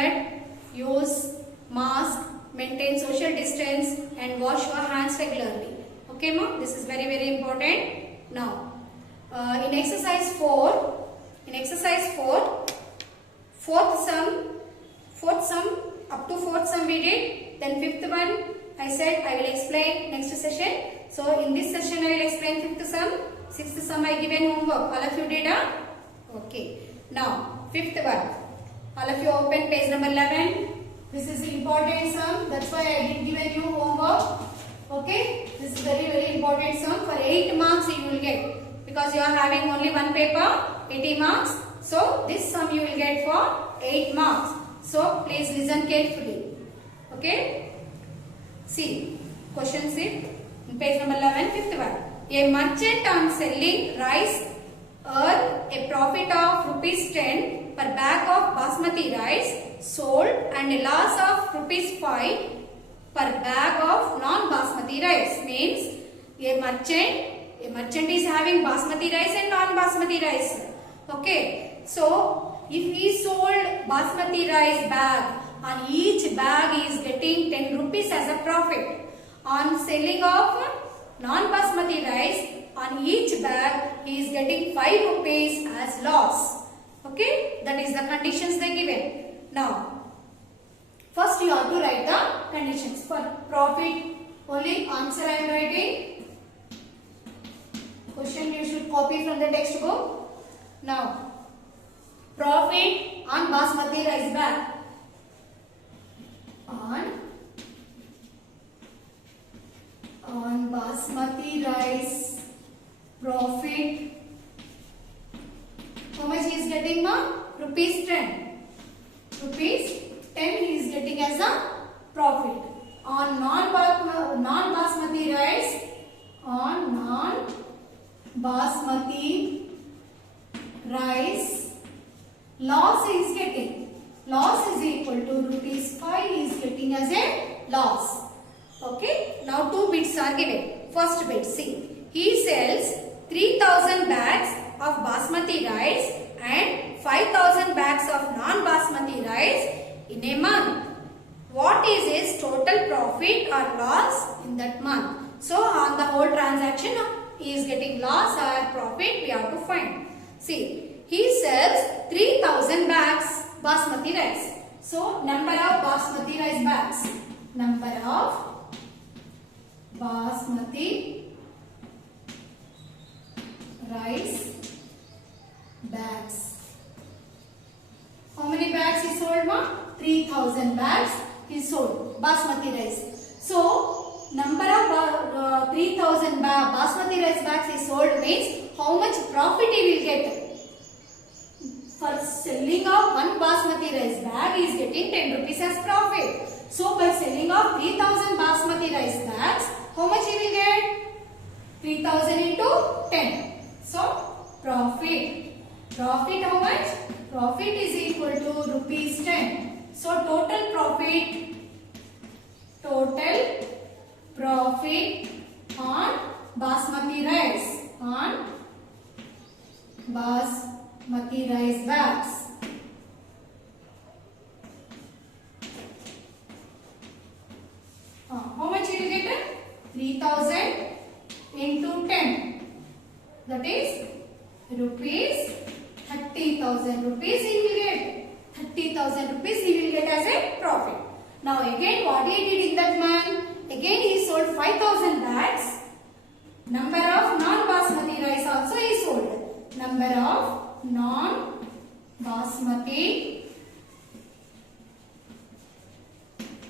that use mask, maintain social distance and wash your hands regularly. Okay ma, this is very important. Now in exercise 4, fourth sum up to fourth sum we did, then fifth one I said I will explain next session. So in this session I will explain fifth sum, sixth sum I given homework, all of you did okay. Now fifth one, all of you open page number 11. This is important sum, that's why I did given you homework. Okay, this is very important sum. For 8 marks you will get, because you are having only one paper, 80 marks. So this sum you will get for 8 marks. So please listen carefully. Okay. See, question 6, page number 11, fifth one. A merchant on selling rice earned a profit of rupees 10 per bag of basmati rice sold and a loss of rupees 5 per bag of non-basmati rice. Means a merchant is having basmati rice and non-basmati rice. Okay. So if he sold basmati rice bag, on each bag he is getting 10 rupees as a profit. On selling of non-basmati rice, on each bag he is getting 5 rupees as loss. Okay, that is the conditions they given. Now, first you have to write the conditions. For profit, only answer I am writing. Question you should copy from the textbook. Now, profit on basmati rice bag. On basmati rice profit, how much he is getting ma? Rupees 10. Rupees 10 he is getting as a profit. On non-basmati rice, loss he is getting. Loss is equal to rupees 5 he is getting as a loss. Okay. Now 2 bits are given. First bit, see. He sells 3000 bags of basmati rice and 5000 bags of non-basmati rice in a month. What is his total profit or loss in that month? So on the whole transaction he is getting loss or profit, we have to find. See, he sells 3000 bags basmati rice. So number of basmati rice bags. Number of basmati rice bags. How many bags he sold ma? 3000 bags he sold basmati rice. So number of 3000 basmati rice bags he sold means how much profit he will get. For selling of one basmati rice bag he is getting 10 rupees as profit. So by selling of 3000 basmati rice bags, how much he will get? 3000 into 10. So profit how much? Profit is equal to rupees 10. So total profit on basmati rice, basmati rice bags. How much you will get? 3000 into 10. That is rupees 30,000 rupees he will get. 30,000 rupees he will get as a profit. Now again what he did in that month? Again he sold 5000 bags. Number of non-basmati rice also he sold. Number of non-basmati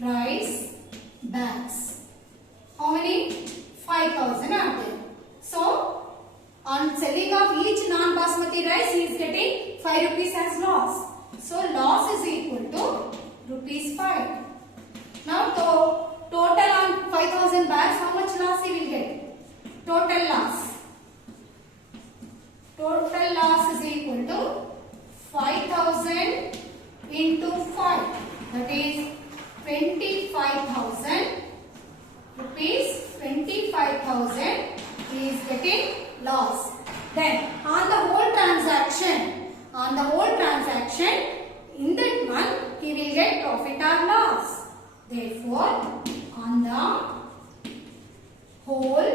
rice bags. How many? 5000 are there. So on selling of each non-basmati rice he is getting 5 rupees as loss. So loss is equal to rupees 5. Now total on 5000 bags, how much loss he will get? Total loss is equal to 5000 into 5. That is 25,000 rupees. 25,000 he is getting loss. Then on the whole transaction, in that month he will get profit or loss. Therefore, on the whole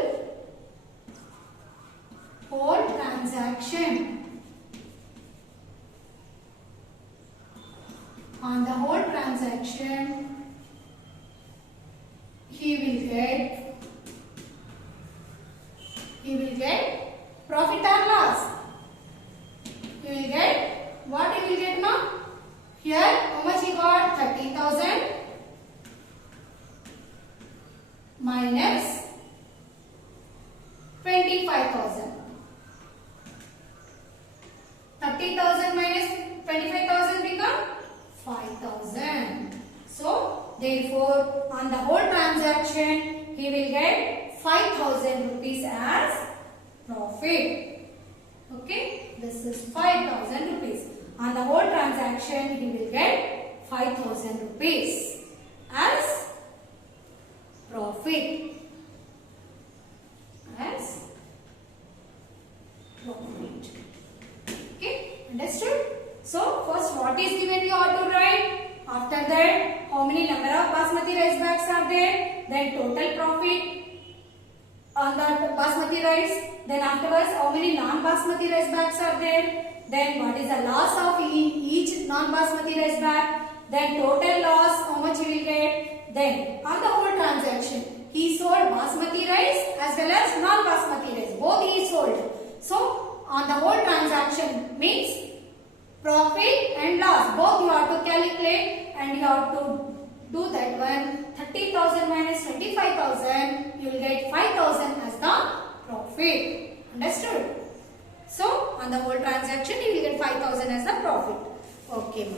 transaction, he will get profit or loss. He will get what he will get now? Here how much he got? 30,000 minus 25,000. 30,000 minus 25,000 become 5,000. So therefore on the whole transaction he will get 5,000 rupees as profit. Okay, this is 5,000 rupees. On the whole transaction he will get 5,000 rupees as profit. Okay, understood? So first what is given you ought to write. After that how many number of basmati rice bags are there. Then total profit on the basmati rice. Then afterwards how many non-basmati rice bags are there. Then what is the loss of each non-basmati rice bag. Then total loss how much he will get. Then on the whole transaction he sold basmati rice as well as non-basmati rice. Both he sold. So on the whole transaction means profit and loss. Both you have to calculate and you have to do that one. 30,000 minus 25,000. You will get 5,000 as the profit. Understood? So on the whole transaction you will get 5,000 as the profit. Okay.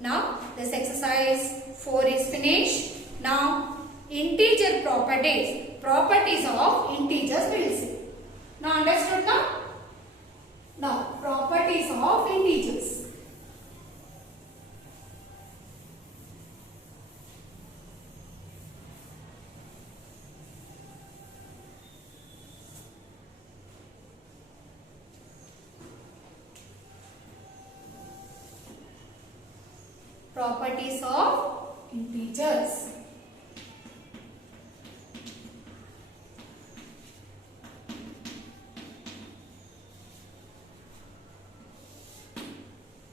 Now this exercise 4 is finished. Now integer properties. Properties of integers we will see. Now understood now? Now properties of integers. Properties of integers.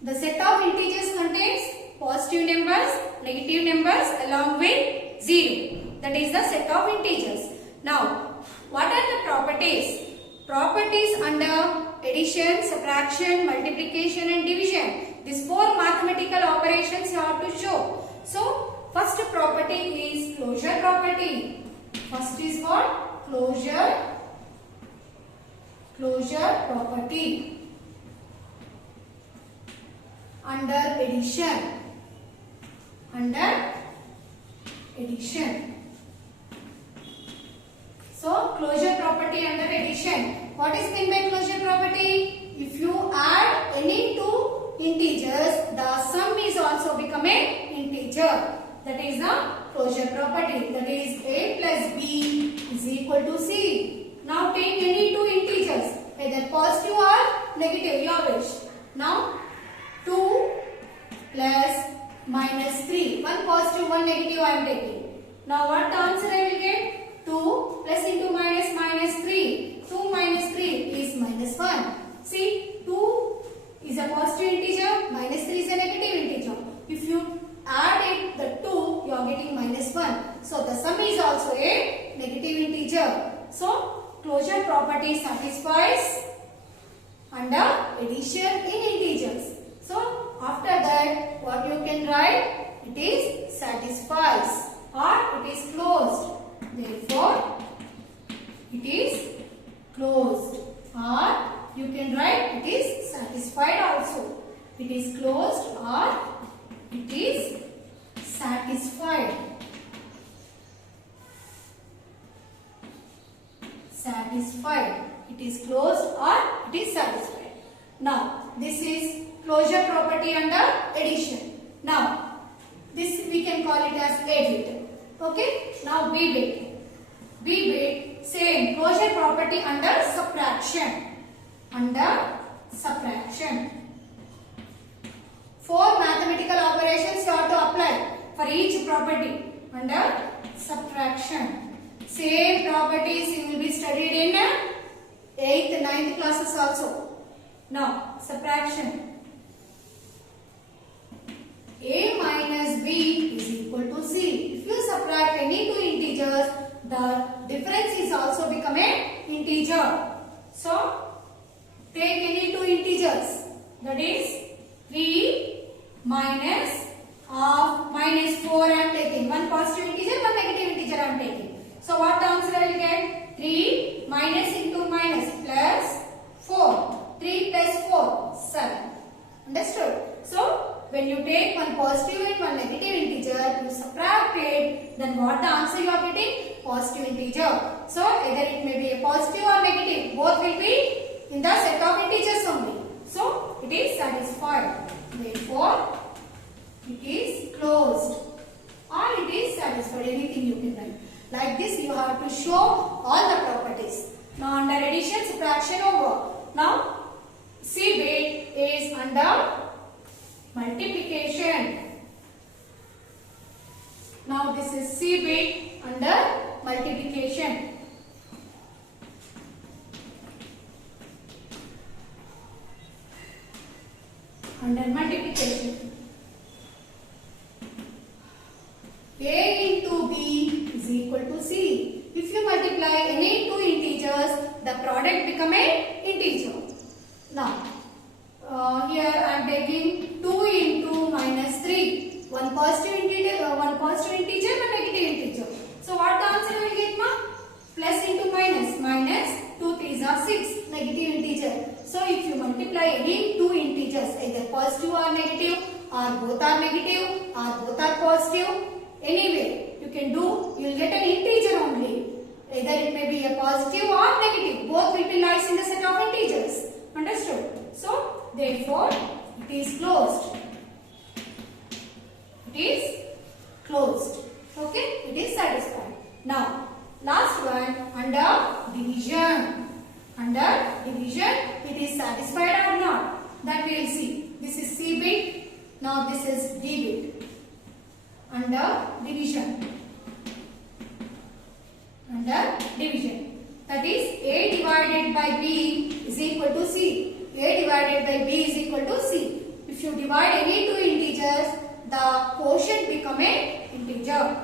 The set of integers contains positive numbers, negative numbers along with 0. That is the set of integers. Now, what are the properties? Properties under addition, subtraction, multiplication and division. These 4 mathematical operations you have to show. So, first property is closure property. First is what? Closure property. Under addition. So, closure property under addition. What is meant by closure property? If you add any two integers, the sum is also become an integer. That is the closure property. That is A plus B is equal to C. Now take any two integers, either positive or negative, your wish. Now 2 plus minus 3. One positive, one negative I am taking. Now what the answer I will get? 2 plus into minus minus 3. 2 minus 3 is minus 1. See, 2 is a positive integer, minus 3 is a negative integer. If you add it, the 2, you are getting minus 1. So the sum is also a negative integer. So closure property satisfies under addition in integers. So after that, what you can write? It is satisfies or it is closed. Therefore, it is closed, or you can write it is satisfied also. It is closed or it is satisfied. Satisfied. It is closed or it is satisfied. Now, this is closure property under addition. Now, this we can call it as A bit. Okay. Now, B bit. B bit, same closure property under subtraction. Under subtraction. 4 mathematical operations you have to apply for each property under subtraction. Same properties you will be studied in 8th, 9th classes also. Now, subtraction. A minus B is equal to C. If you subtract any two integers, the difference is also become an integer. So, take any two integers, that is 3 minus minus 4 I am taking. One positive integer, one negative integer I am taking. So, what answer I will get? 3 minus into minus plus 4. 3 plus 4, 7. Understood? So, when you take one positive and one negative integer, you subtract it, then what the answer you are getting? Positive integer. So, either it may be a positive or negative, both will be in the set of integers only. So, it is satisfied. Therefore, it is closed or it is satisfied. Anything you can write. Like this, you have to show all the properties. Now, under addition, subtraction over. Now, C bit is under multiplication. Now, this is C bit under multiplication. Under multiplication. A into B is equal to C. If you multiply any two integers, the product become an integer. Now, here I am taking 2 into minus 3. One positive integer, one negative integer. So, what the answer I will get, ma? Plus into minus. Minus 2 3s are 6. Negative integer. So, if you multiply any two integers, either positive or negative, or both are negative, or both are positive, anyway, you can do, you will get an integer only. Either it may be a positive or negative. Both will be lies in the set of integers. Understood? So, therefore, it is closed. It is closed. Okay? It is satisfied. Now, last one, under division. Under division, it is satisfied or not? That we will see. This is C bit. Now, this is D bit. Under division. Under division. That is A divided by B is equal to C. A divided by B is equal to C. If you divide any two integers, the quotient become a integer.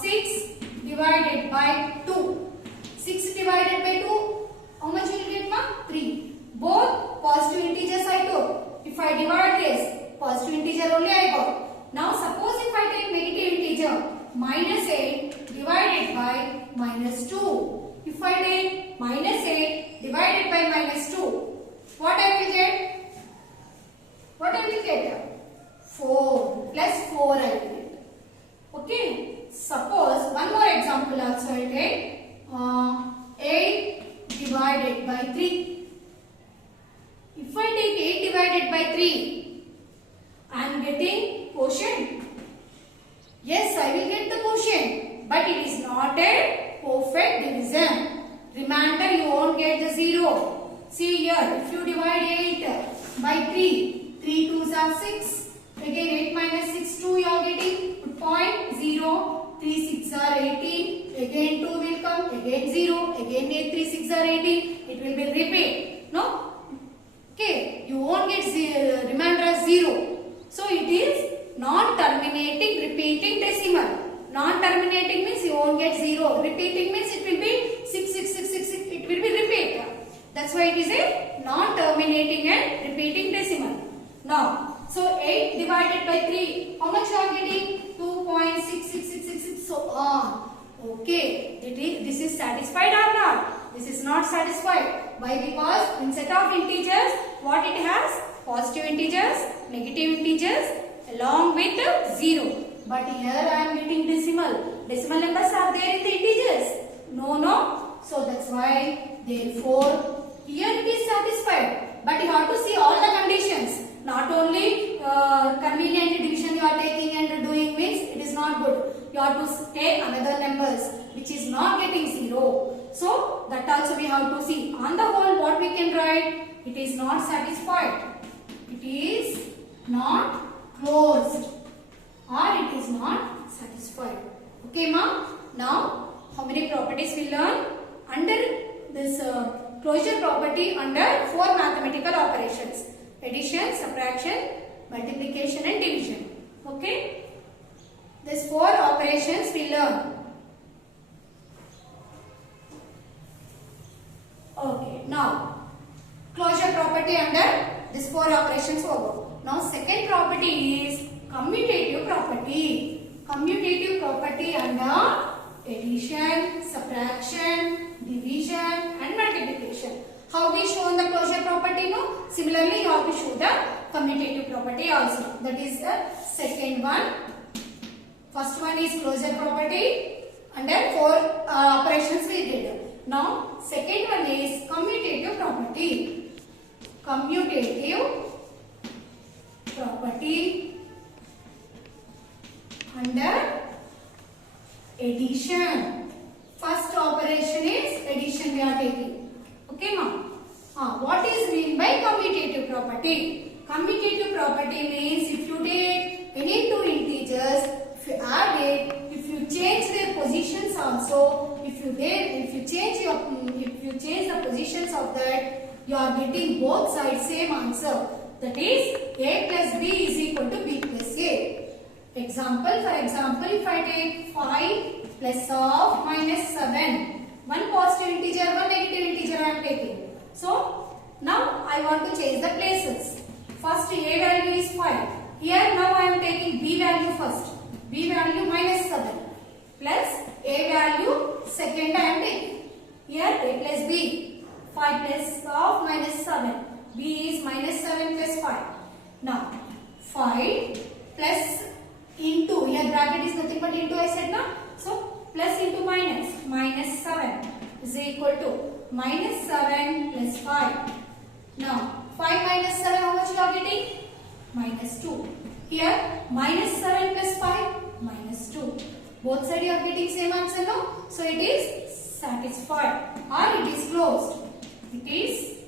6 divided by 2. 6 divided by 2, how much will you get, ma? 3. Both positive integers I took. If I divide this, positive integer only I got. Now suppose if I take negative integer, minus 8 divided by minus 2. If I take minus 8 divided by minus 2, what I will get? What I will get? 4 plus 4 I will get. Okay. Suppose one more example also I will take. 8 divided by 3. If I take 8 divided by 3, I am getting quotient. Yes, I will get the quotient, but it is not a perfect division. Remainder you won't get the 0. See here, if you divide 8 by 3, 3 2s are 6. Again 8 minus 6, 2 you are getting. Point 0, 3 6 are 18. Again 2 will come. Again 0. Again 8 3 6 are 18. It will be repeat. No? Okay. You won't get remainder as 0. So it is non-terminating repeating decimal. Non-terminating means you won't get 0. Repeating means it will be 6 6 6 6 6. It will be repeat. That's why it is a non-terminating and repeating decimal. Now, so 8 divided by 3, how much you are getting? 2.66666, so on. Okay, this is satisfied or not? This is not satisfied. Why? Because in set of integers, what it has? Positive integers, negative integers, along with 0. But here I am getting decimal. Decimal numbers are there in the integers. No. So that's why, therefore, here it is satisfied. But you have to see all the conditions. Not only convenient division you are taking and doing means it is not good. You have to take another numbers which is not getting 0. So that also we have to see. On the whole, what we can write? It is not satisfied. It is not closed, or it is not satisfied. Okay, ma? Now, how many properties we learn? Under this closure property, under 4 mathematical operations: addition, subtraction, multiplication and division. Okay? These 4 operations we learn. Okay, now closure property under these 4 operations over. Now second property is commutative property. Commutative property under addition, subtraction, division and multiplication. How we show the closure property? No? Similarly, you have to show the commutative property also. That is the second one. First one is closure property. Under 4 operations we did. Now, second one is commutative property. Commutative property under addition. First operation is addition we are taking. Okay, ma'am? What is mean by commutative property? Commutative property means if you take any 2 integers, if you add it, if you change their positions also, if you change the positions of that, you are getting both sides same answer. That is a plus b is equal to b plus a. Example, for example, if I take 5 plus of minus 7, one positive integer, one negative integer I am taking. So now I want to change the places. First a value is 5. Here now I am taking b value first. B value minus 7 plus a value second I am taking. Here a plus b. 5 plus of minus 7. B is minus 7 plus 5. Now 5 plus into, here bracket is nothing but into I said now. So plus into minus, minus 7 is equal to minus 7 plus 5. Now 5 minus 7 how much you are getting? Minus 2. Here minus 7 plus 5 minus 2. Both sides you are getting same answer now. So it is satisfied or it is closed. It is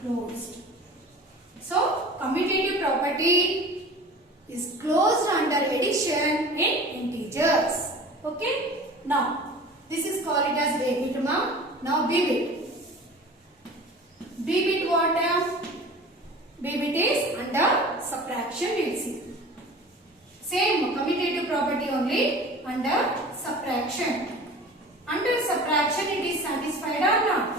closed. So commutative property is closed under addition in integers. Okay. Now this is called it as A bit, ma. Now B bit. B bit what? B bit is under subtraction we will see. Same commutative property only under subtraction. Under subtraction it is satisfied or not?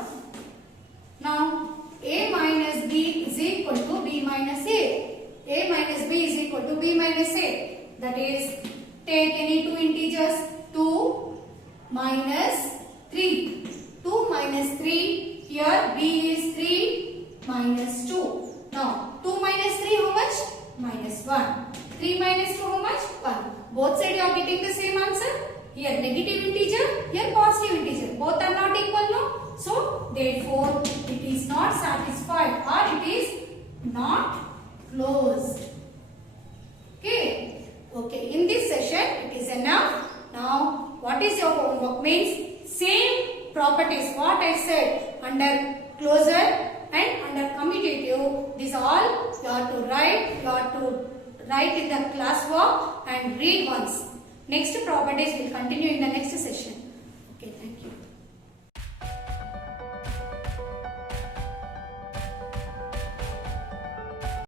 Now A minus B is equal to B minus A. A minus B is equal to B minus A. That is, take any 2 integers. 2 minus 3. 2 minus 3. Here B is 3 minus 2. Now 2 minus 3 how much? Minus 1. 3 minus 2 how much? 1. Both sides you are getting the same answer. Here negative integer, here positive integer. Both are not equal, no? So therefore it is not satisfied or it is not closed. Okay. Okay. In this session it is enough. Now what is your homework? Means same properties what I said under closure and under commutative. These all you have to write. You have to write in the classwork and read once. Next properties will continue in the next session.